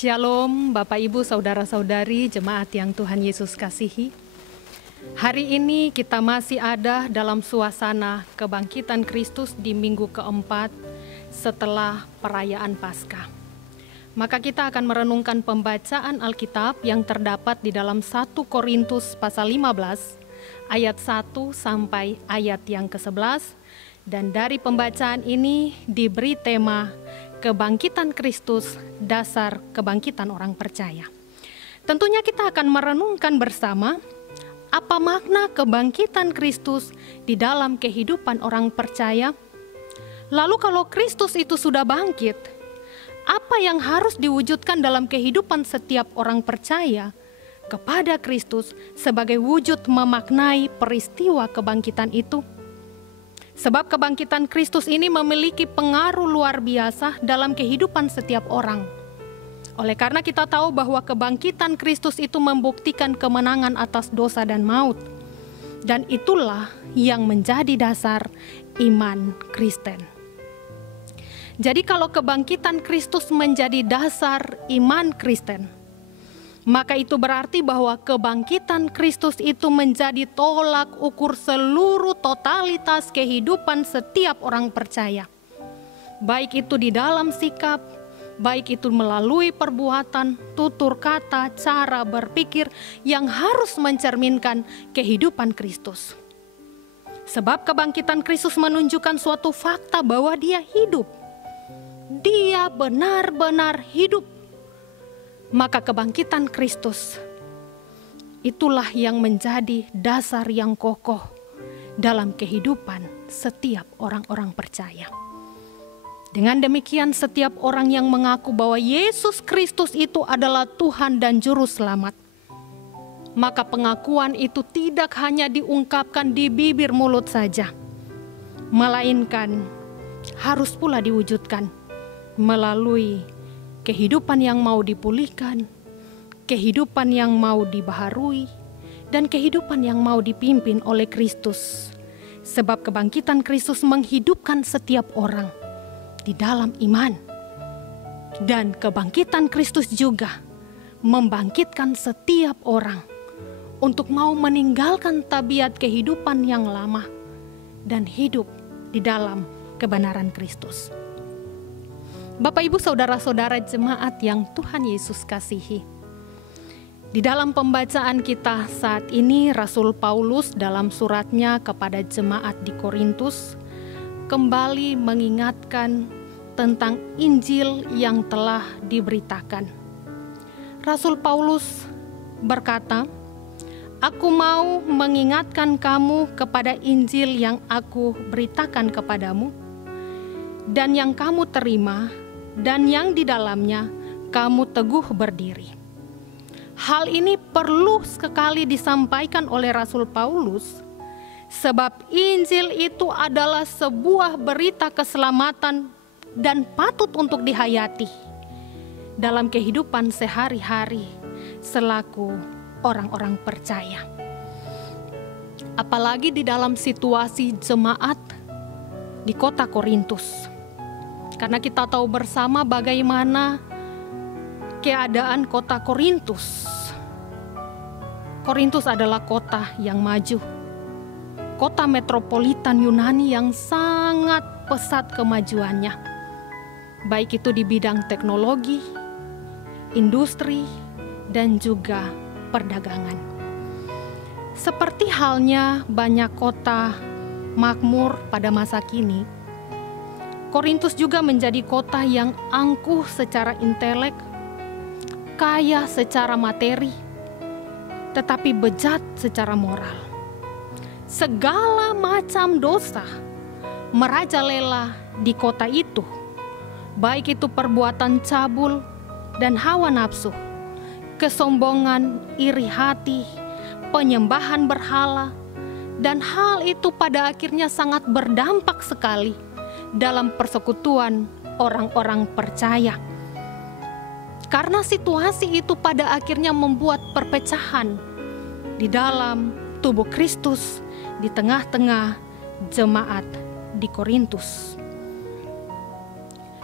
Shalom Bapak Ibu Saudara-saudari jemaat yang Tuhan Yesus kasihi. Hari ini kita masih ada dalam suasana kebangkitan Kristus di minggu keempat setelah perayaan Paskah. Maka kita akan merenungkan pembacaan Alkitab yang terdapat di dalam 1 Korintus pasal 15 ayat 1 sampai ayat yang ke-11. Dan dari pembacaan ini diberi tema Kebangkitan Kristus, dasar kebangkitan orang percaya. Tentunya kita akan merenungkan bersama apa makna kebangkitan Kristus di dalam kehidupan orang percaya. Lalu kalau Kristus itu sudah bangkit, apa yang harus diwujudkan dalam kehidupan setiap orang percaya kepada Kristus sebagai wujud memaknai peristiwa kebangkitan itu? Sebab kebangkitan Kristus ini memiliki pengaruh luar biasa dalam kehidupan setiap orang. Oleh karena kita tahu bahwa kebangkitan Kristus itu membuktikan kemenangan atas dosa dan maut. Dan itulah yang menjadi dasar iman Kristen. Jadi kalau kebangkitan Kristus menjadi dasar iman Kristen, maka itu berarti bahwa kebangkitan Kristus itu menjadi tolak ukur seluruh totalitas kehidupan setiap orang percaya. Baik itu di dalam sikap, baik itu melalui perbuatan, tutur kata, cara berpikir yang harus mencerminkan kehidupan Kristus. Sebab kebangkitan Kristus menunjukkan suatu fakta bahwa Dia hidup. Dia benar-benar hidup. Maka kebangkitan Kristus itulah yang menjadi dasar yang kokoh dalam kehidupan setiap orang-orang percaya. Dengan demikian setiap orang yang mengaku bahwa Yesus Kristus itu adalah Tuhan dan Juru Selamat, maka pengakuan itu tidak hanya diungkapkan di bibir mulut saja, melainkan harus pula diwujudkan melalui kehidupan yang mau dipulihkan, kehidupan yang mau dibaharui, dan kehidupan yang mau dipimpin oleh Kristus. Sebab kebangkitan Kristus menghidupkan setiap orang di dalam iman. Dan kebangkitan Kristus juga membangkitkan setiap orang untuk mau meninggalkan tabiat kehidupan yang lama dan hidup di dalam kebenaran Kristus. Bapak Ibu Saudara-saudara jemaat yang Tuhan Yesus kasihi. Di dalam pembacaan kita saat ini Rasul Paulus dalam suratnya kepada jemaat di Korintus kembali mengingatkan tentang Injil yang telah diberitakan. Rasul Paulus berkata, "Aku mau mengingatkan kamu kepada Injil yang aku beritakan kepadamu dan yang kamu terima dan yang di dalamnya kamu teguh berdiri." Hal ini perlu sekali disampaikan oleh Rasul Paulus, sebab Injil itu adalah sebuah berita keselamatan dan patut untuk dihayati dalam kehidupan sehari-hari selaku orang-orang percaya. Apalagi di dalam situasi jemaat di kota Korintus. Karena kita tahu bersama bagaimana keadaan kota Korintus. Korintus adalah kota yang maju. Kota metropolitan Yunani yang sangat pesat kemajuannya. Baik itu di bidang teknologi, industri, dan juga perdagangan. Seperti halnya banyak kota makmur pada masa kini, Korintus juga menjadi kota yang angkuh secara intelek, kaya secara materi, tetapi bejat secara moral. Segala macam dosa merajalela di kota itu, baik itu perbuatan cabul dan hawa nafsu, kesombongan, iri hati, penyembahan berhala, dan hal itu pada akhirnya sangat berdampak sekali dalam persekutuan orang-orang percaya. Karena situasi itu pada akhirnya membuat perpecahan di dalam tubuh Kristus di tengah-tengah jemaat di Korintus.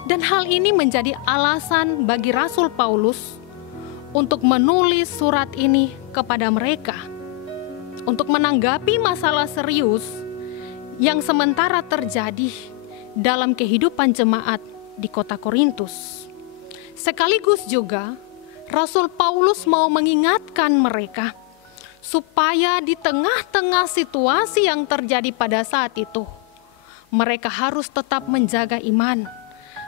Dan hal ini menjadi alasan bagi Rasul Paulus untuk menulis surat ini kepada mereka, untuk menanggapi masalah serius yang sementara terjadi dalam kehidupan jemaat di kota Korintus. Sekaligus juga Rasul Paulus mau mengingatkan mereka supaya di tengah-tengah situasi yang terjadi pada saat itu, mereka harus tetap menjaga iman.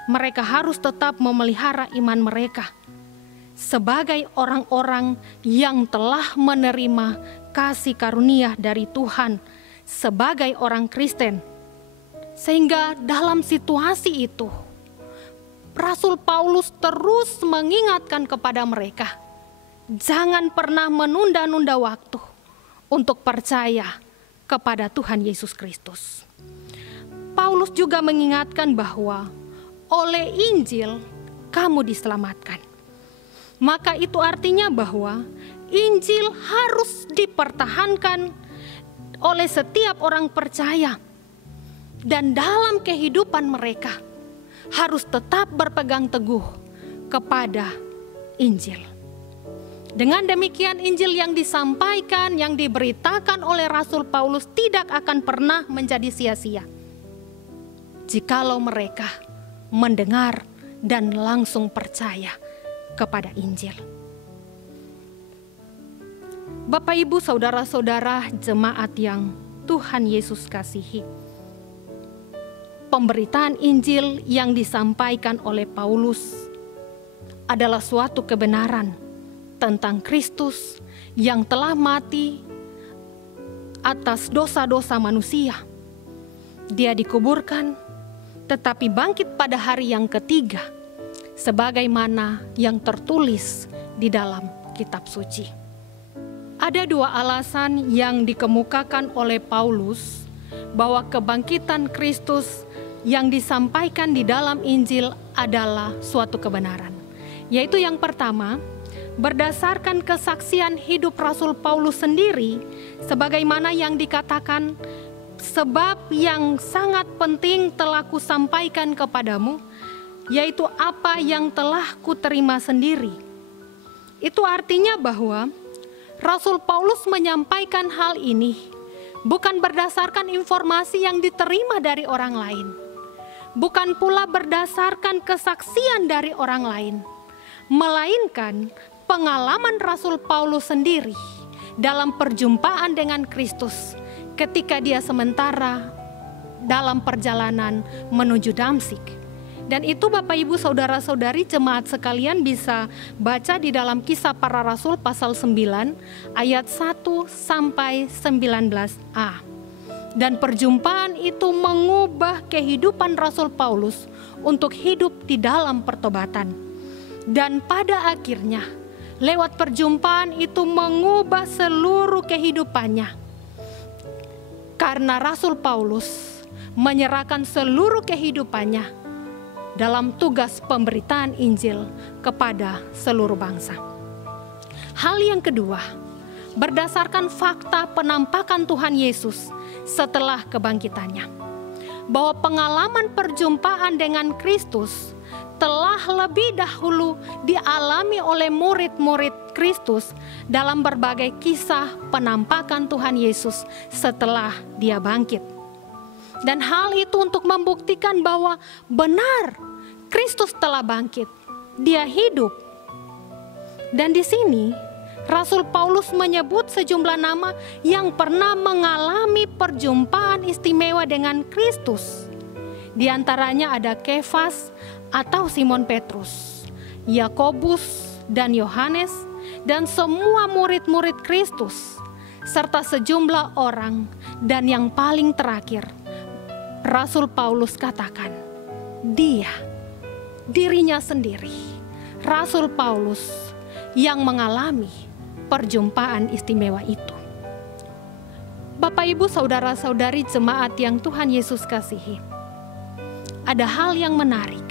Mereka harus tetap memelihara iman mereka sebagai orang-orang yang telah menerima kasih karunia dari Tuhan sebagai orang Kristen. Sehingga dalam situasi itu, Rasul Paulus terus mengingatkan kepada mereka, jangan pernah menunda-nunda waktu untuk percaya kepada Tuhan Yesus Kristus. Paulus juga mengingatkan bahwa oleh Injil kamu diselamatkan. Maka itu artinya bahwa Injil harus dipertahankan oleh setiap orang percaya. Dan dalam kehidupan mereka harus tetap berpegang teguh kepada Injil. Dengan demikian Injil yang disampaikan, yang diberitakan oleh Rasul Paulus tidak akan pernah menjadi sia-sia jikalau mereka mendengar dan langsung percaya kepada Injil. Bapak, Ibu, saudara-saudara jemaat yang Tuhan Yesus kasihi, pemberitaan Injil yang disampaikan oleh Paulus adalah suatu kebenaran tentang Kristus yang telah mati atas dosa-dosa manusia. Dia dikuburkan tetapi bangkit pada hari yang ketiga, sebagaimana yang tertulis di dalam kitab suci. Ada dua alasan yang dikemukakan oleh Paulus bahwa kebangkitan Kristus yang disampaikan di dalam Injil adalah suatu kebenaran. Yaitu yang pertama, berdasarkan kesaksian hidup Rasul Paulus sendiri, sebagaimana yang dikatakan, sebab yang sangat penting telah kusampaikan kepadamu, yaitu apa yang telah kuterima sendiri. Itu artinya bahwa Rasul Paulus menyampaikan hal ini bukan berdasarkan informasi yang diterima dari orang lain, bukan pula berdasarkan kesaksian dari orang lain, melainkan pengalaman Rasul Paulus sendiri dalam perjumpaan dengan Kristus ketika dia sementara dalam perjalanan menuju Damsyik. Dan itu Bapak Ibu saudara-saudari jemaat sekalian bisa baca di dalam Kisah Para Rasul pasal 9 ayat 1 sampai 19a. Dan perjumpaan itu mengubah kehidupan Rasul Paulus untuk hidup di dalam pertobatan. Dan pada akhirnya lewat perjumpaan itu mengubah seluruh kehidupannya. Karena Rasul Paulus menyerahkan seluruh kehidupannya dalam tugas pemberitaan Injil kepada seluruh bangsa. Hal yang kedua, berdasarkan fakta penampakan Tuhan Yesus setelah kebangkitannya, bahwa pengalaman perjumpaan dengan Kristus telah lebih dahulu dialami oleh murid-murid Kristus dalam berbagai kisah penampakan Tuhan Yesus setelah dia bangkit. Dan hal itu untuk membuktikan bahwa benar Kristus telah bangkit, dia hidup. Dan di sini Rasul Paulus menyebut sejumlah nama yang pernah mengalami perjumpaan istimewa dengan Kristus. Di antaranya ada Kefas atau Simon Petrus, Yakobus dan Yohanes, dan semua murid-murid Kristus, serta sejumlah orang. Dan yang paling terakhir, Rasul Paulus katakan, dirinya sendiri, Rasul Paulus yang mengalami perjumpaan istimewa itu. Bapak, Ibu, saudara-saudari jemaat yang Tuhan Yesus kasihi, ada hal yang menarik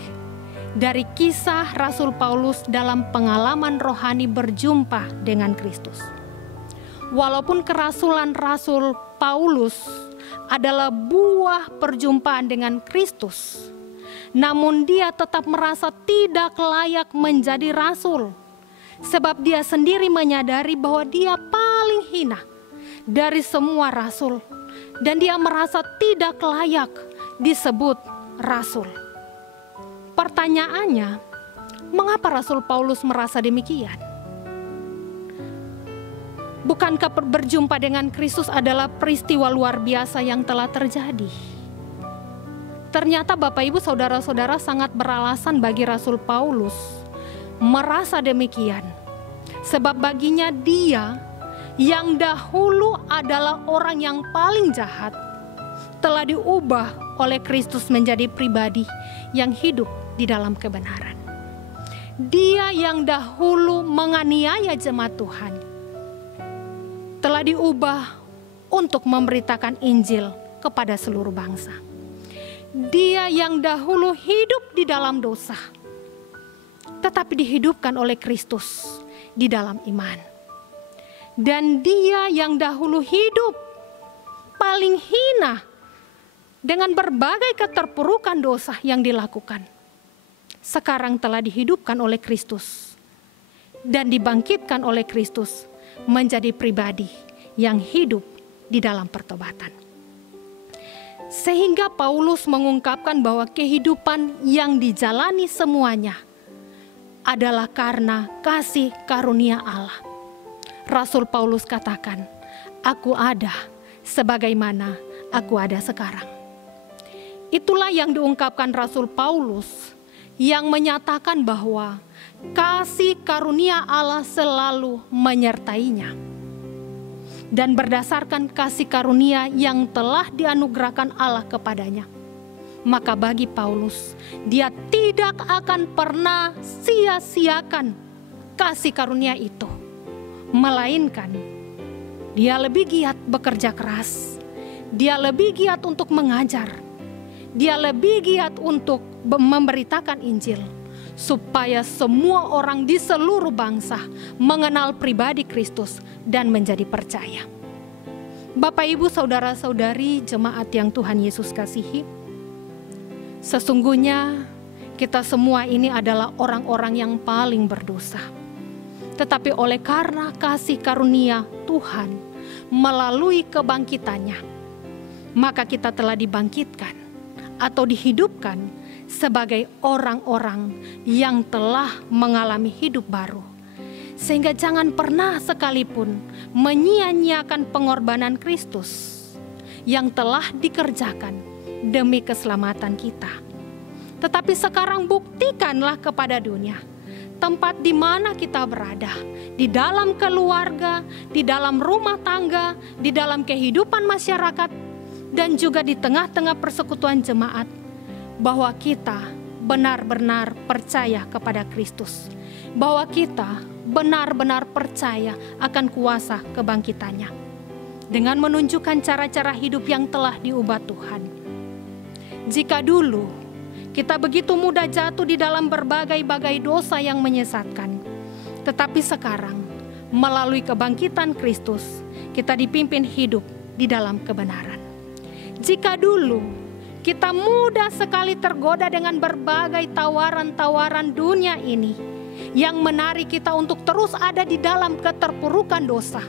dari kisah Rasul Paulus dalam pengalaman rohani berjumpa dengan Kristus. Walaupun kerasulan Rasul Paulus adalah buah perjumpaan dengan Kristus, namun dia tetap merasa tidak layak menjadi rasul. Sebab dia sendiri menyadari bahwa dia paling hina dari semua rasul. Dan dia merasa tidak layak disebut rasul. Pertanyaannya, mengapa Rasul Paulus merasa demikian? Bukankah berjumpa dengan Kristus adalah peristiwa luar biasa yang telah terjadi? Ternyata Bapak Ibu Saudara-saudara sangat beralasan bagi Rasul Paulus merasa demikian. Sebab baginya dia yang dahulu adalah orang yang paling jahat telah diubah oleh Kristus menjadi pribadi yang hidup di dalam kebenaran. Dia yang dahulu menganiaya jemaat Tuhan telah diubah untuk memberitakan Injil kepada seluruh bangsa. Dia yang dahulu hidup di dalam dosa, tetapi dihidupkan oleh Kristus di dalam iman. Dan dia yang dahulu hidup paling hina dengan berbagai keterpurukan dosa yang dilakukan, sekarang telah dihidupkan oleh Kristus dan dibangkitkan oleh Kristus menjadi pribadi yang hidup di dalam pertobatan. Sehingga Paulus mengungkapkan bahwa kehidupan yang dijalani semuanya adalah karena kasih karunia Allah. Rasul Paulus katakan, "Aku ada sebagaimana aku ada sekarang." Itulah yang diungkapkan Rasul Paulus yang menyatakan bahwa kasih karunia Allah selalu menyertainya. Dan berdasarkan kasih karunia yang telah dianugerahkan Allah kepadanya, maka bagi Paulus, dia tidak akan pernah sia-siakan kasih karunia itu. Melainkan, dia lebih giat bekerja keras. Dia lebih giat untuk mengajar. Dia lebih giat untuk memberitakan Injil, supaya semua orang di seluruh bangsa mengenal pribadi Kristus dan menjadi percaya. Bapak, Ibu, Saudara-saudari, jemaat yang Tuhan Yesus kasihi, sesungguhnya kita semua ini adalah orang-orang yang paling berdosa. Tetapi oleh karena kasih karunia Tuhan melalui kebangkitannya, maka kita telah dibangkitkan atau dihidupkan sebagai orang-orang yang telah mengalami hidup baru. Sehingga jangan pernah sekalipun menyia-nyiakan pengorbanan Kristus yang telah dikerjakan demi keselamatan kita. Tetapi sekarang buktikanlah kepada dunia tempat di mana kita berada, di dalam keluarga, di dalam rumah tangga, di dalam kehidupan masyarakat, dan juga di tengah-tengah persekutuan jemaat, bahwa kita benar-benar percaya kepada Kristus, bahwa kita benar-benar percaya akan kuasa kebangkitannya, dengan menunjukkan cara-cara hidup yang telah diubah Tuhan. Jika dulu kita begitu mudah jatuh di dalam berbagai-bagai dosa yang menyesatkan, tetapi sekarang melalui kebangkitan Kristus kita dipimpin hidup di dalam kebenaran. Jika dulu kita mudah sekali tergoda dengan berbagai tawaran-tawaran dunia ini yang menarik kita untuk terus ada di dalam keterpurukan dosa,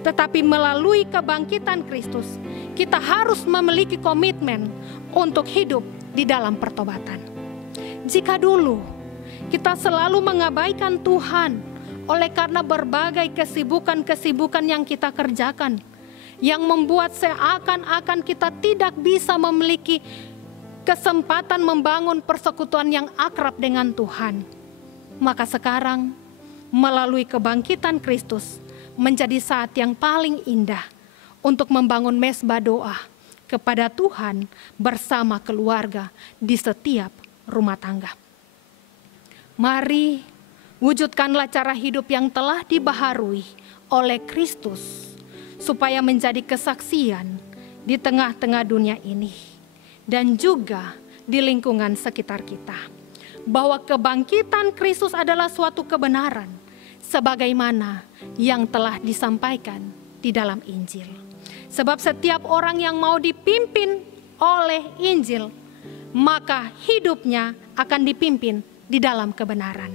tetapi melalui kebangkitan Kristus kita harus memiliki komitmen untuk hidup di dalam pertobatan. Jika dulu kita selalu mengabaikan Tuhan oleh karena berbagai kesibukan-kesibukan yang kita kerjakan, yang membuat seakan-akan kita tidak bisa memiliki kesempatan membangun persekutuan yang akrab dengan Tuhan, maka sekarang melalui kebangkitan Kristus menjadi saat yang paling indah untuk membangun mezbah doa kepada Tuhan bersama keluarga di setiap rumah tangga. Mari wujudkanlah cara hidup yang telah dibaharui oleh Kristus supaya menjadi kesaksian di tengah-tengah dunia ini dan juga di lingkungan sekitar kita, bahwa kebangkitan Kristus adalah suatu kebenaran sebagaimana yang telah disampaikan di dalam Injil. Sebab setiap orang yang mau dipimpin oleh Injil, maka hidupnya akan dipimpin di dalam kebenaran.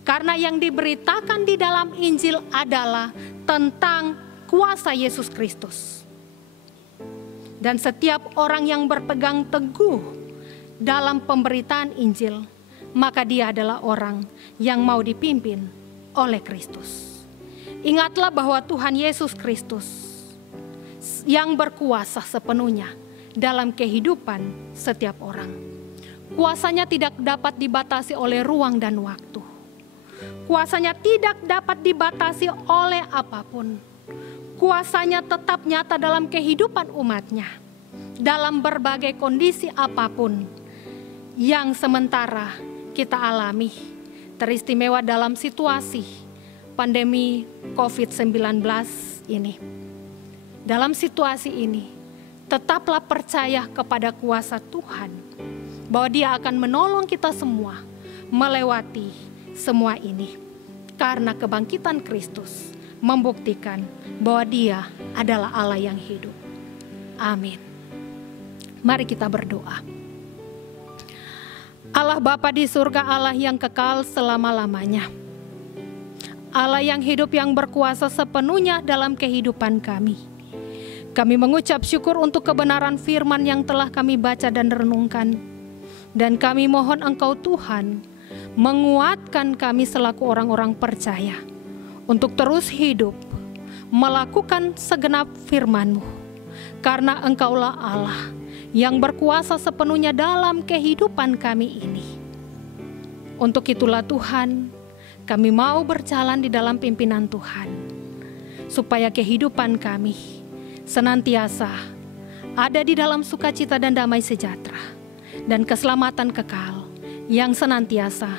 Karena yang diberitakan di dalam Injil adalah tentang kuasa Yesus Kristus. Dan setiap orang yang berpegang teguh dalam pemberitaan Injil, maka dia adalah orang yang mau dipimpin oleh Kristus. Ingatlah bahwa Tuhan Yesus Kristus yang berkuasa sepenuhnya dalam kehidupan setiap orang. Kuasanya tidak dapat dibatasi oleh ruang dan waktu. Kuasanya tidak dapat dibatasi oleh apapun. Kuasanya tetap nyata dalam kehidupan umatnya, dalam berbagai kondisi apapun yang sementara kita alami, teristimewa dalam situasi pandemi COVID-19 ini. Dalam situasi ini, tetaplah percaya kepada kuasa Tuhan, bahwa Dia akan menolong kita semua melewati semua ini. Karena kebangkitan Kristus membuktikan bahwa Dia adalah Allah yang hidup. Amin. Mari kita berdoa. Allah Bapa di surga, Allah yang kekal selama-lamanya. Allah yang hidup, yang berkuasa sepenuhnya dalam kehidupan kami. Kami mengucap syukur untuk kebenaran firman yang telah kami baca dan renungkan. Dan kami mohon Engkau Tuhan menguatkan kami selaku orang-orang percaya untuk terus hidup, melakukan segenap firman-Mu. Karena Engkaulah Allah yang berkuasa sepenuhnya dalam kehidupan kami ini. Untuk itulah Tuhan, kami mau berjalan di dalam pimpinan Tuhan, supaya kehidupan kami senantiasa ada di dalam sukacita dan damai sejahtera, dan keselamatan kekal yang senantiasa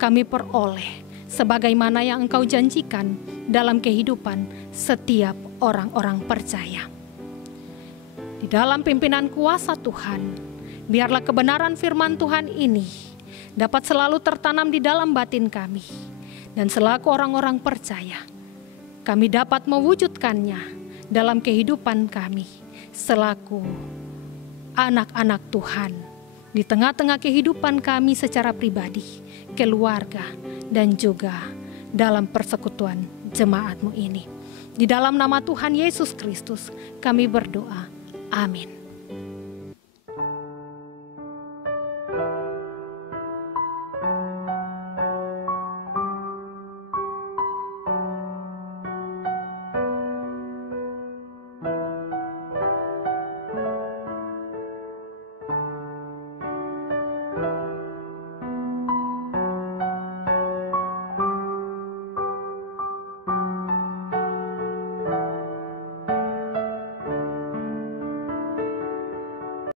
kami peroleh, sebagaimana yang Engkau janjikan dalam kehidupan setiap orang-orang percaya. Di dalam pimpinan kuasa Tuhan, biarlah kebenaran firman Tuhan ini dapat selalu tertanam di dalam batin kami, dan selaku orang-orang percaya, kami dapat mewujudkannya dalam kehidupan kami selaku anak-anak Tuhan, di tengah-tengah kehidupan kami secara pribadi, keluarga, dan juga dalam persekutuan jemaat-Mu ini. Di dalam nama Tuhan Yesus Kristus kami berdoa. Amin.